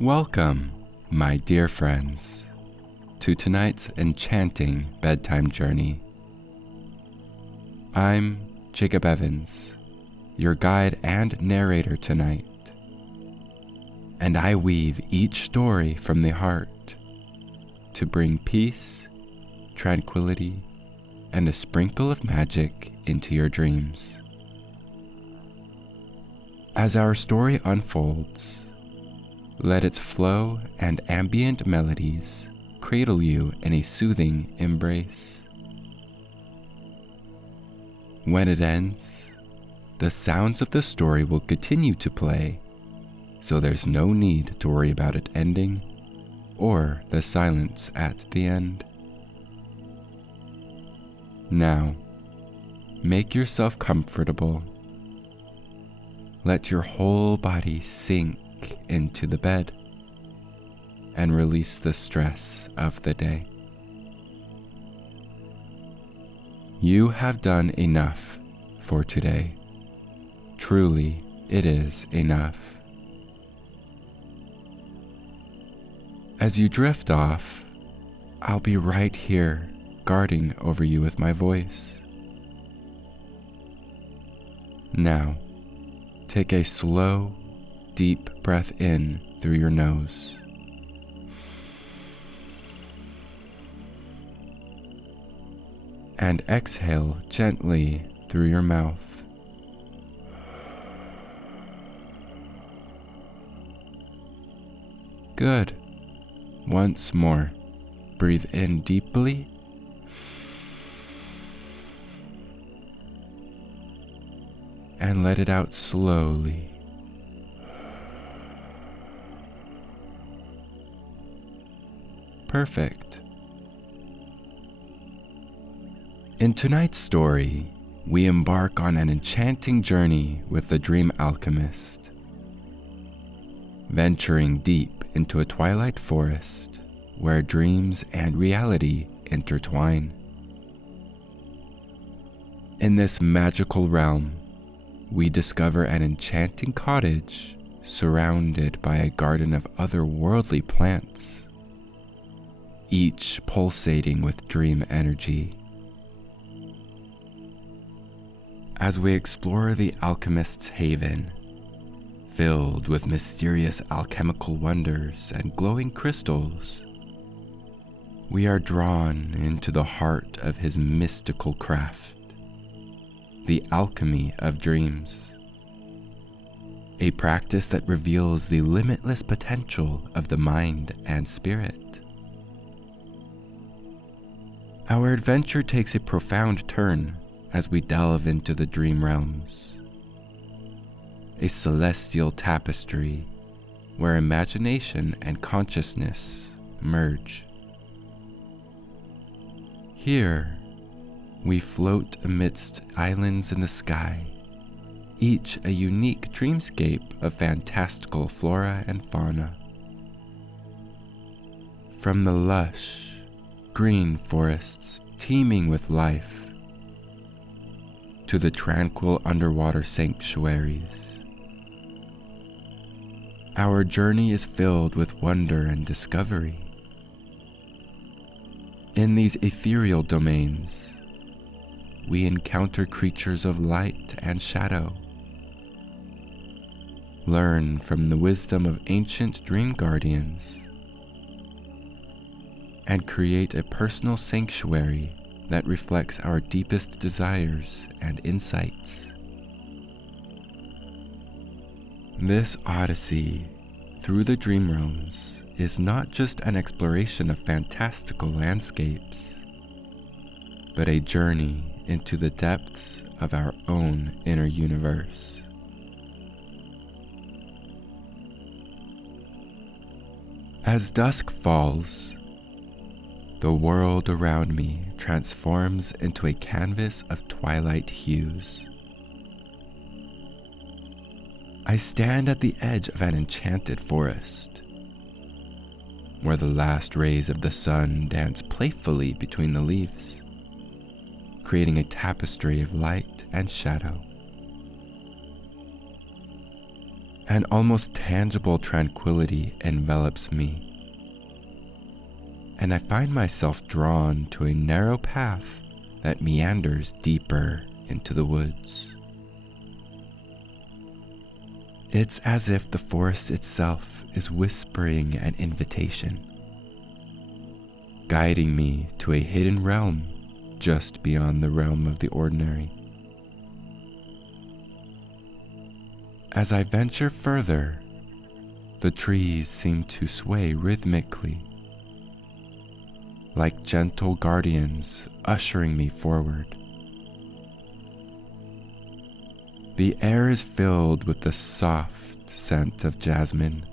Welcome, my dear friends, to tonight's enchanting bedtime journey. I'm Jacob Evans, your guide and narrator tonight, and I weave each story from the heart to bring peace, tranquility, and a sprinkle of magic into your dreams. As our story unfolds, let its flow and ambient melodies cradle you in a soothing embrace. When it ends, the sounds of the story will continue to play, so there's no need to worry about it ending or the silence at the end. Now, make yourself comfortable. Let your whole body sink into the bed and release the stress of the day. You have done enough for today. Truly, it is enough. As you drift off, I'll be right here, guarding over you with my voice. Now, take a slow, deep breath in through your nose. And exhale gently through your mouth. Good. Once more, breathe in deeply. And let it out slowly. Perfect. In tonight's story, we embark on an enchanting journey with the dream alchemist, venturing deep into a twilight forest where dreams and reality intertwine. In this magical realm, we discover an enchanting cottage surrounded by a garden of otherworldly plants, each pulsating with dream energy. As we explore the alchemist's haven, filled with mysterious alchemical wonders and glowing crystals, we are drawn into the heart of his mystical craft, the alchemy of dreams, a practice that reveals the limitless potential of the mind and spirit. Our adventure takes a profound turn as we delve into the dream realms, a celestial tapestry where imagination and consciousness merge. Here, we float amidst islands in the sky, each a unique dreamscape of fantastical flora and fauna. From the lush, green forests teeming with life, to the tranquil underwater sanctuaries, our journey is filled with wonder and discovery. In these ethereal domains, we encounter creatures of light and shadow, learn from the wisdom of ancient dream guardians, and create a personal sanctuary that reflects our deepest desires and insights. This odyssey through the dream realms is not just an exploration of fantastical landscapes, but a journey into the depths of our own inner universe. As dusk falls, the world around me transforms into a canvas of twilight hues. I stand at the edge of an enchanted forest, where the last rays of the sun dance playfully between the leaves, creating a tapestry of light and shadow. An almost tangible tranquility envelops me, and I find myself drawn to a narrow path that meanders deeper into the woods. It's as if the forest itself is whispering an invitation, guiding me to a hidden realm just beyond the realm of the ordinary. As I venture further, the trees seem to sway rhythmically, like gentle guardians ushering me forward. The air is filled with the soft scent of jasmine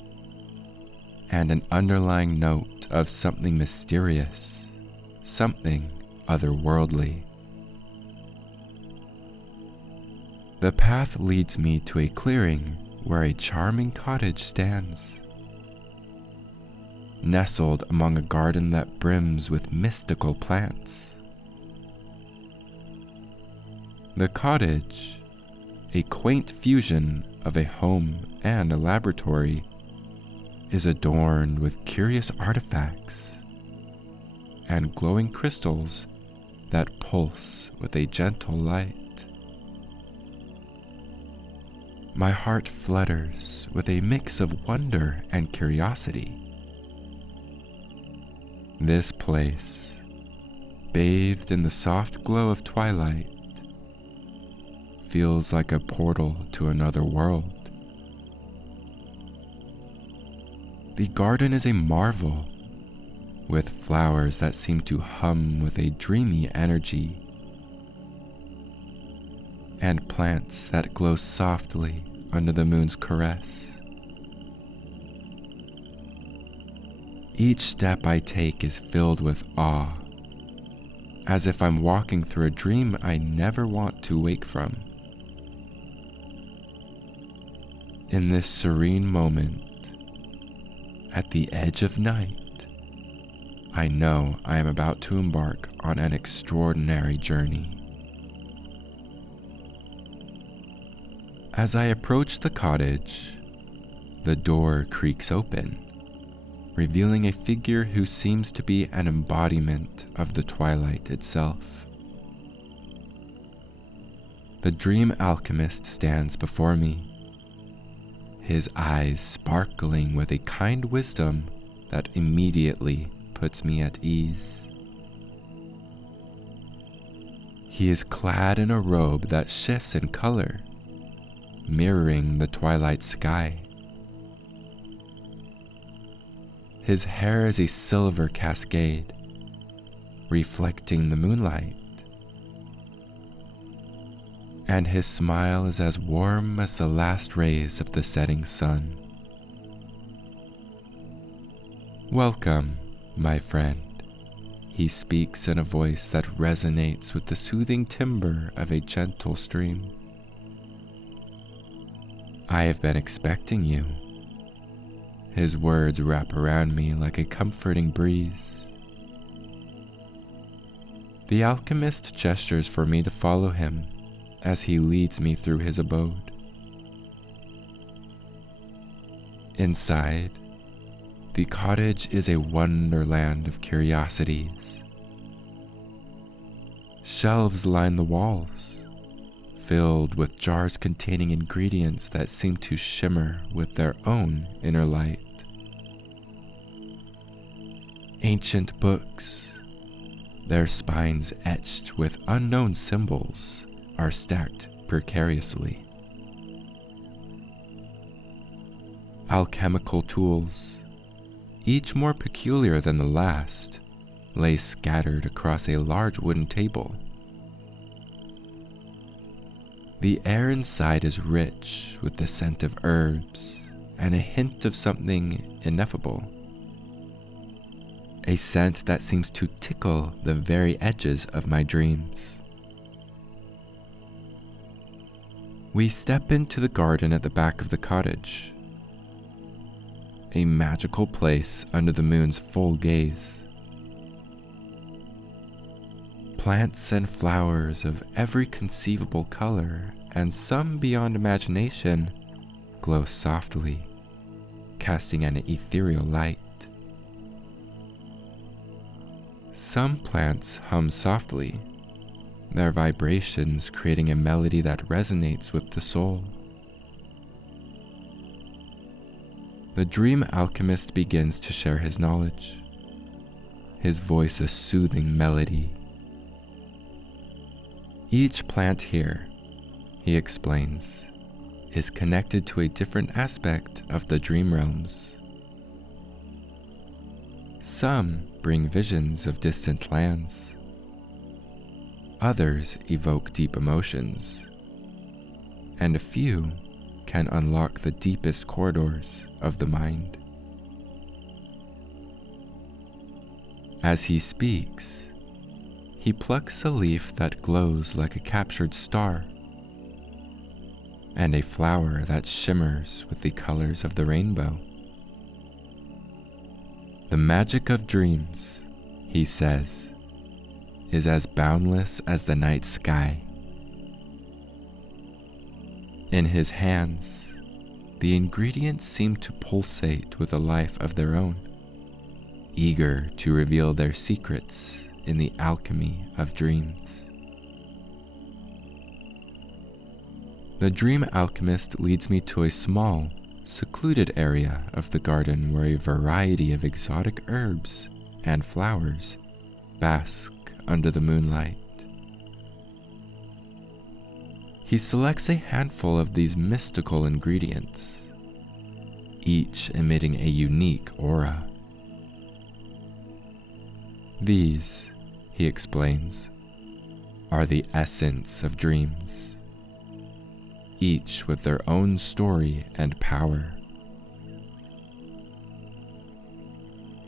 and an underlying note of something mysterious, something otherworldly. The path leads me to a clearing where a charming cottage stands, nestled among a garden that brims with mystical plants. The cottage, a quaint fusion of a home and a laboratory, is adorned with curious artifacts and glowing crystals that pulse with a gentle light. My heart flutters with a mix of wonder and curiosity. This place, bathed in the soft glow of twilight, feels like a portal to another world. The garden is a marvel, with flowers that seem to hum with a dreamy energy, and plants that glow softly under the moon's caress. Each step I take is filled with awe, as if I'm walking through a dream I never want to wake from. In this serene moment, at the edge of night, I know I am about to embark on an extraordinary journey. As I approach the cottage, the door creaks open, revealing a figure who seems to be an embodiment of the twilight itself. The dream alchemist stands before me, his eyes sparkling with a kind wisdom that immediately puts me at ease. He is clad in a robe that shifts in color, mirroring the twilight sky. His hair is a silver cascade, reflecting the moonlight, and his smile is as warm as the last rays of the setting sun. "Welcome, my friend," he speaks in a voice that resonates with the soothing timbre of a gentle stream. "I have been expecting you." His words wrap around me like a comforting breeze. The alchemist gestures for me to follow him as he leads me through his abode. Inside, the cottage is a wonderland of curiosities. Shelves line the walls, filled with jars containing ingredients that seem to shimmer with their own inner light. Ancient books, their spines etched with unknown symbols, are stacked precariously. Alchemical tools, each more peculiar than the last, lay scattered across a large wooden table. The air inside is rich with the scent of herbs and a hint of something ineffable. A scent that seems to tickle the very edges of my dreams. We step into the garden at the back of the cottage, a magical place under the moon's full gaze. Plants and flowers of every conceivable color, and some beyond imagination, glow softly, casting an ethereal light. Some plants hum softly, their vibrations creating a melody that resonates with the soul. The dream alchemist begins to share his knowledge, his voice a soothing melody. Each plant here, he explains, is connected to a different aspect of the dream realms. Some bring visions of distant lands. Others evoke deep emotions, and a few can unlock the deepest corridors of the mind. As he speaks, he plucks a leaf that glows like a captured star, and a flower that shimmers with the colors of the rainbow. The magic of dreams, he says, is as boundless as the night sky. In his hands, the ingredients seem to pulsate with a life of their own, eager to reveal their secrets in the alchemy of dreams. The dream alchemist leads me to a small, secluded area of the garden where a variety of exotic herbs and flowers bask under the moonlight. He selects a handful of these mystical ingredients, each emitting a unique aura. These, he explains, are the essence of dreams, each with their own story and power.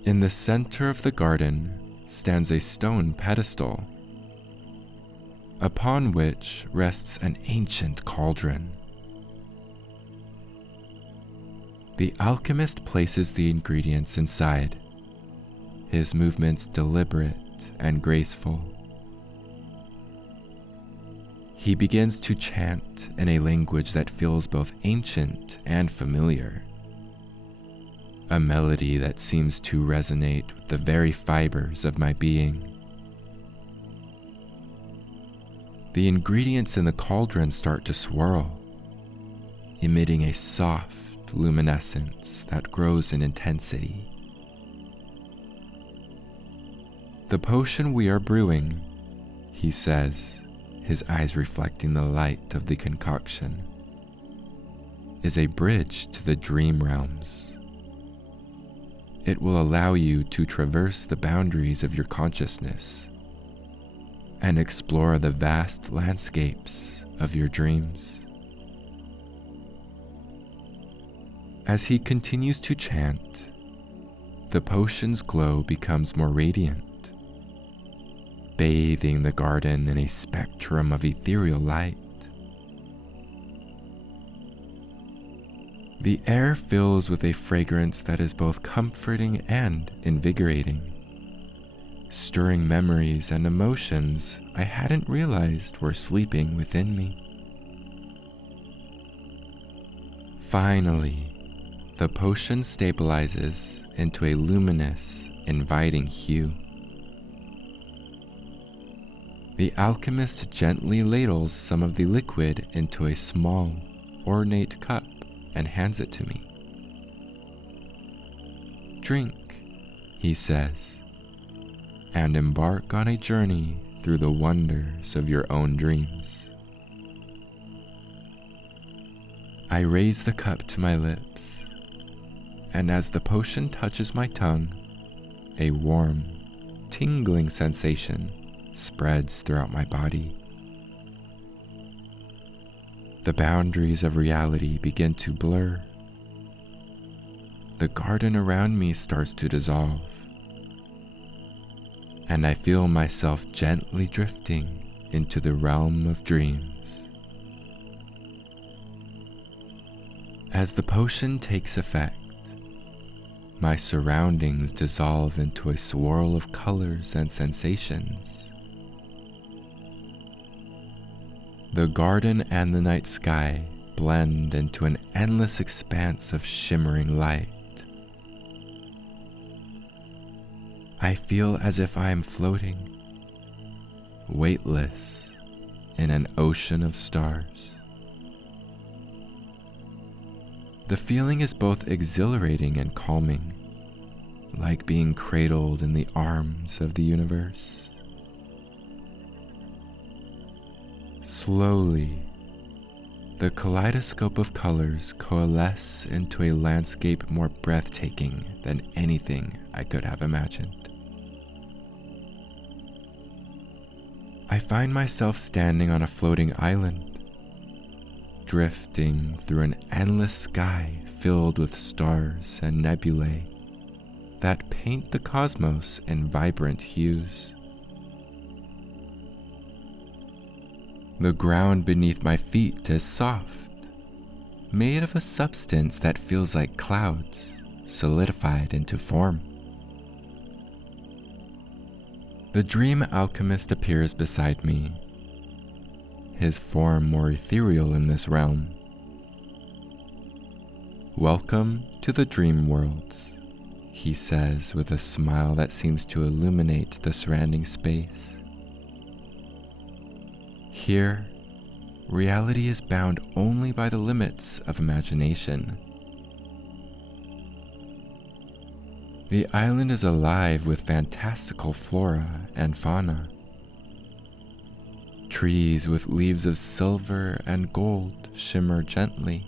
In the center of the garden stands a stone pedestal, upon which rests an ancient cauldron. The alchemist places the ingredients inside, his movements deliberate and graceful. He begins to chant in a language that feels both ancient and familiar, a melody that seems to resonate with the very fibers of my being. The ingredients in the cauldron start to swirl, emitting a soft luminescence that grows in intensity. The potion we are brewing, he says, his eyes reflecting the light of the concoction, is a bridge to the dream realms. It will allow you to traverse the boundaries of your consciousness and explore the vast landscapes of your dreams. As he continues to chant, the potion's glow becomes more radiant, bathing the garden in a spectrum of ethereal light. The air fills with a fragrance that is both comforting and invigorating, stirring memories and emotions I hadn't realized were sleeping within me. Finally, the potion stabilizes into a luminous, inviting hue. The alchemist gently ladles some of the liquid into a small, ornate cup and hands it to me. "Drink," he says, "and embark on a journey through the wonders of your own dreams." I raise the cup to my lips, and as the potion touches my tongue, a warm, tingling sensation spreads throughout my body. The boundaries of reality begin to blur. The garden around me starts to dissolve, and I feel myself gently drifting into the realm of dreams. As the potion takes effect, my surroundings dissolve into a swirl of colors and sensations. The garden and the night sky blend into an endless expanse of shimmering light. I feel as if I am floating, weightless, in an ocean of stars. The feeling is both exhilarating and calming, like being cradled in the arms of the universe. Slowly, the kaleidoscope of colors coalesce into a landscape more breathtaking than anything I could have imagined. I find myself standing on a floating island, drifting through an endless sky filled with stars and nebulae that paint the cosmos in vibrant hues. The ground beneath my feet is soft, made of a substance that feels like clouds solidified into form. The dream alchemist appears beside me, his form more ethereal in this realm. "Welcome to the dream worlds," he says with a smile that seems to illuminate the surrounding space. Here, reality is bound only by the limits of imagination. The island is alive with fantastical flora and fauna. Trees with leaves of silver and gold shimmer gently,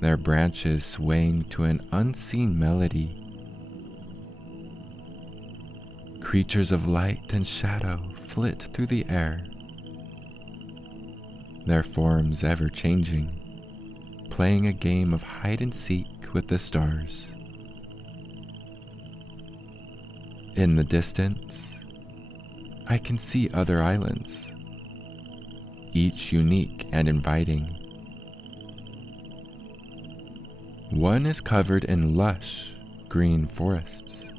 their branches swaying to an unseen melody. Creatures of light and shadow flit through the air, their forms ever changing, playing a game of hide and seek with the stars. In the distance, I can see other islands, each unique and inviting. One is covered in lush, green forests,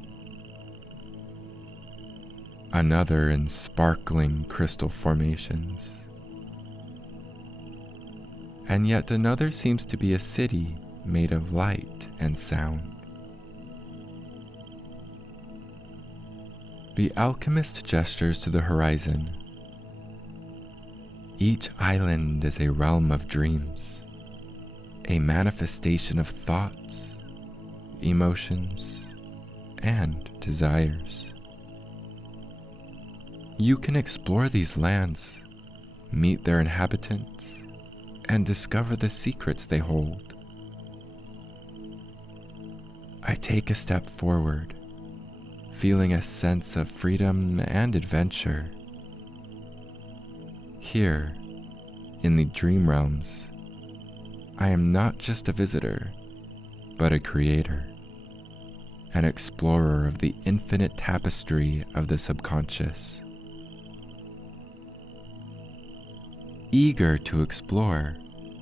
another in sparkling crystal formations, and yet another seems to be a city made of light and sound. The alchemist gestures to the horizon. Each island is a realm of dreams, a manifestation of thoughts, emotions, and desires. You can explore these lands, meet their inhabitants, and discover the secrets they hold. I take a step forward, feeling a sense of freedom and adventure. Here, in the dream realms, I am not just a visitor, but a creator, an explorer of the infinite tapestry of the subconscious. Eager to explore,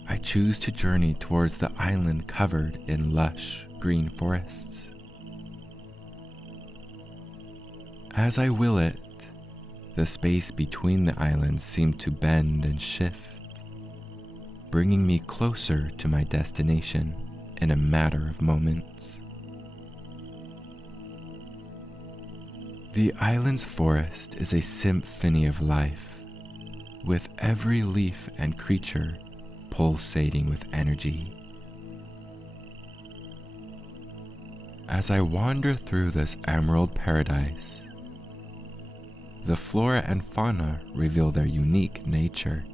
I choose to journey towards the island covered in lush green forests. As I will it, the space between the islands seemed to bend and shift, bringing me closer to my destination in a matter of moments. The island's forest is a symphony of life, with every leaf and creature pulsating with energy. As I wander through this emerald paradise, the flora and fauna reveal their unique nature.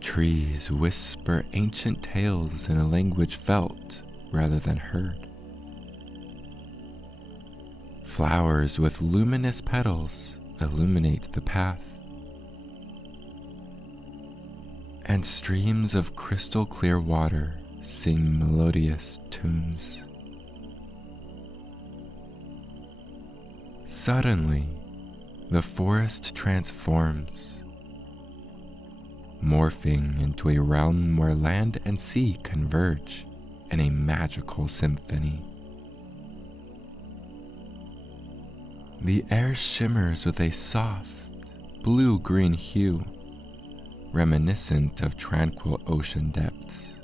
Trees whisper ancient tales in a language felt rather than heard. Flowers with luminous petals illuminate the path, and streams of crystal clear water sing melodious tunes. Suddenly, the forest transforms, morphing into a realm where land and sea converge in a magical symphony. The air shimmers with a soft, blue-green hue, reminiscent of tranquil ocean depths.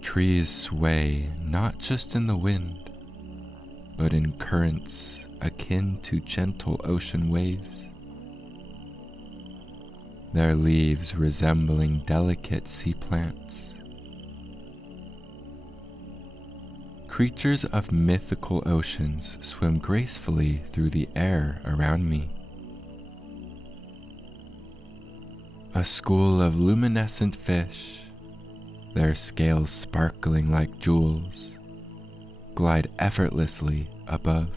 Trees sway not just in the wind, but in currents akin to gentle ocean waves, their leaves resembling delicate sea plants. Creatures of mythical oceans swim gracefully through the air around me. A school of luminescent fish, their scales sparkling like jewels, glide effortlessly above.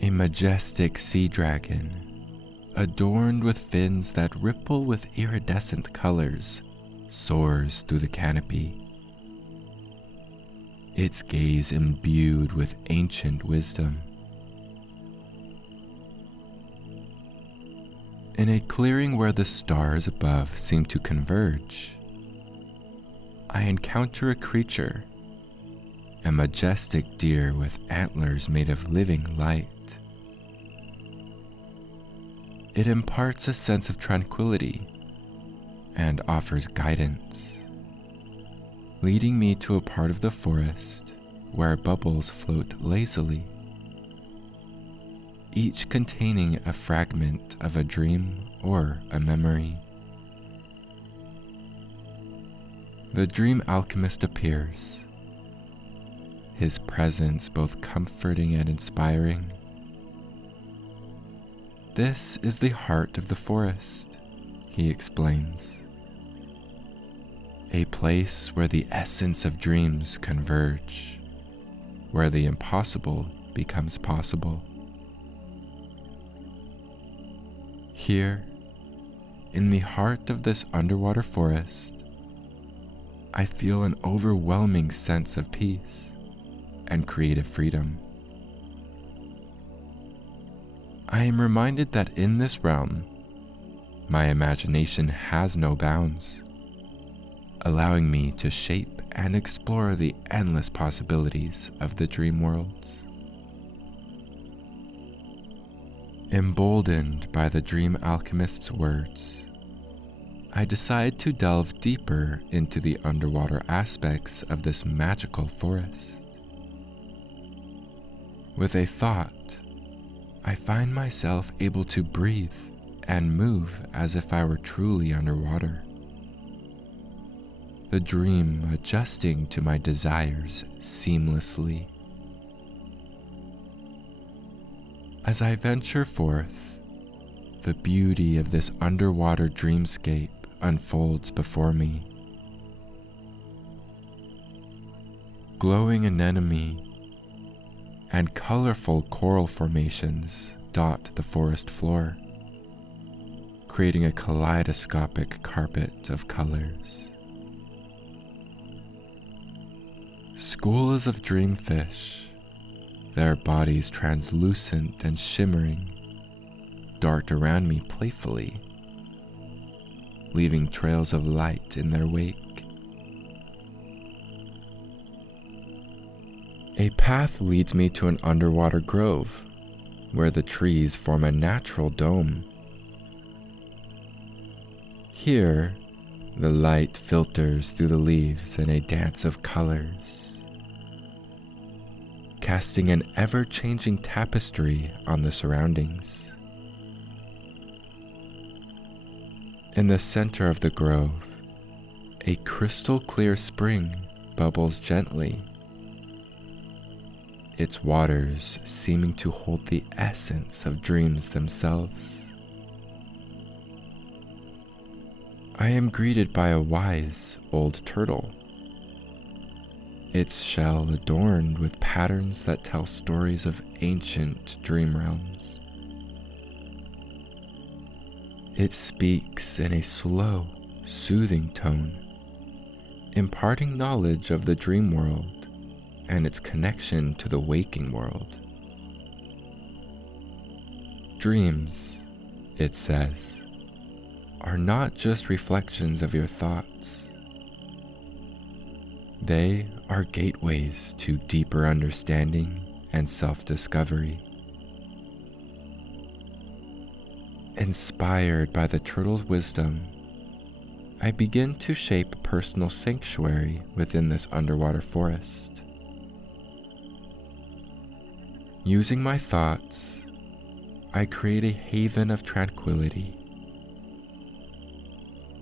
A majestic sea dragon, adorned with fins that ripple with iridescent colors, soars through the canopy, its gaze imbued with ancient wisdom. In a clearing where the stars above seem to converge, I encounter a creature, a majestic deer with antlers made of living light. It imparts a sense of tranquility and offers guidance, leading me to a part of the forest where bubbles float lazily, each containing a fragment of a dream or a memory. The dream alchemist appears, his presence both comforting and inspiring. "This is the heart of the forest," he explains. "A place where the essence of dreams converge, where the impossible becomes possible." Here, in the heart of this underwater forest, I feel an overwhelming sense of peace and creative freedom. I am reminded that in this realm, my imagination has no bounds, allowing me to shape and explore the endless possibilities of the dream worlds. Emboldened by the dream alchemist's words, I decide to delve deeper into the underwater aspects of this magical forest. With a thought, I find myself able to breathe and move as if I were truly underwater, the dream adjusting to my desires seamlessly. As I venture forth, the beauty of this underwater dreamscape unfolds before me. Glowing anemone and colorful coral formations dot the forest floor, creating a kaleidoscopic carpet of colors. Schools of dreamfish, their bodies translucent and shimmering, dart around me playfully, leaving trails of light in their wake. A path leads me to an underwater grove, where the trees form a natural dome. Here, the light filters through the leaves in a dance of colors, casting an ever-changing tapestry on the surroundings. In the center of the grove, a crystal-clear spring bubbles gently, its waters seeming to hold the essence of dreams themselves. I am greeted by a wise old turtle, its shell adorned with patterns that tell stories of ancient dream realms. It speaks in a slow, soothing tone, imparting knowledge of the dream world and its connection to the waking world. Dreams, it says, are not just reflections of your thoughts. They are gateways to deeper understanding and self-discovery. Inspired by the turtle's wisdom, I begin to shape a personal sanctuary within this underwater forest. Using my thoughts, I create a haven of tranquility,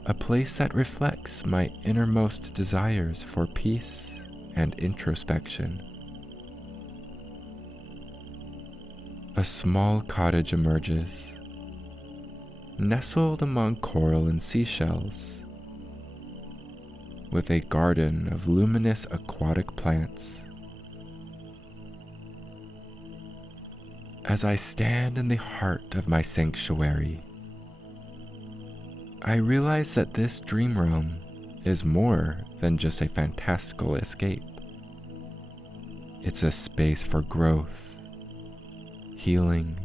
a place that reflects my innermost desires for peace and introspection. A small cottage emerges, nestled among coral and seashells, with a garden of luminous aquatic plants. As I stand in the heart of my sanctuary, I realize that this dream realm is more than just a fantastical escape. It's a space for growth, healing,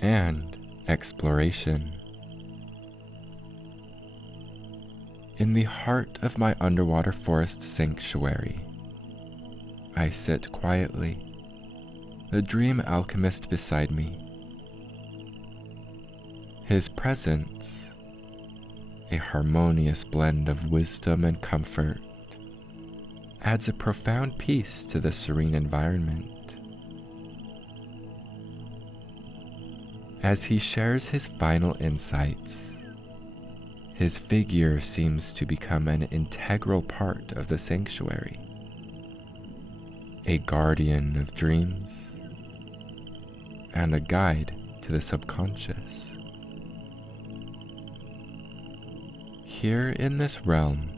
and exploration. In the heart of my underwater forest sanctuary, I sit quietly, the dream alchemist beside me. His presence, a harmonious blend of wisdom and comfort, adds a profound peace to the serene environment. As he shares his final insights, his figure seems to become an integral part of the sanctuary, a guardian of dreams and a guide to the subconscious. Here in this realm,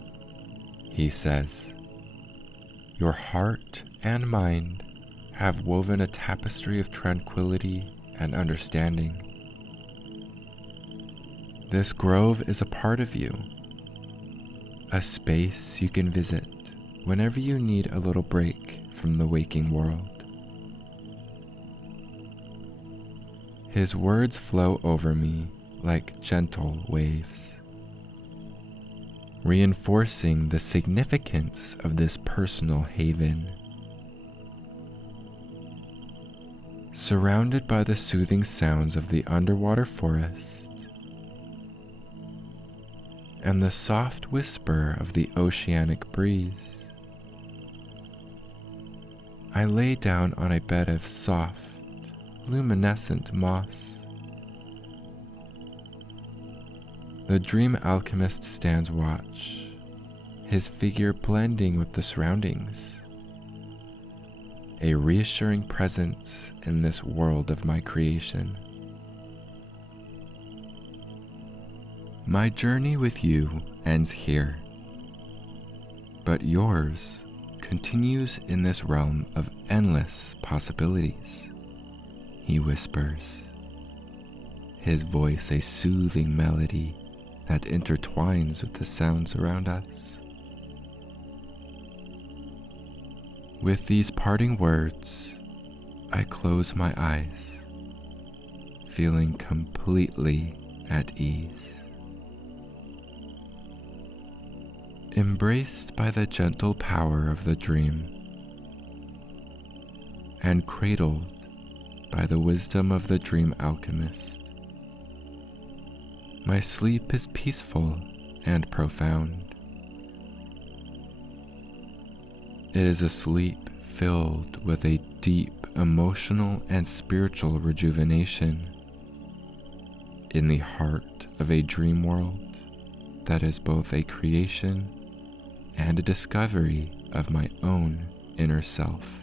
he says, your heart and mind have woven a tapestry of tranquility and understanding. This grove is a part of you, a space you can visit whenever you need a little break from the waking world. His words flow over me like gentle waves, reinforcing the significance of this personal haven. Surrounded by the soothing sounds of the underwater forest and the soft whisper of the oceanic breeze, I lay down on a bed of soft, luminescent moss. The dream alchemist stands watch, his figure blending with the surroundings, a reassuring presence in this world of my creation. My journey with you ends here, but yours continues in this realm of endless possibilities, he whispers, his voice a soothing melody that intertwines with the sounds around us. With these parting words, I close my eyes, feeling completely at ease. Embraced by the gentle power of the dream, and cradled by the wisdom of the dream alchemist, my sleep is peaceful and profound. It is a sleep filled with a deep emotional and spiritual rejuvenation in the heart of a dream world that is both a creation and a discovery of my own inner self.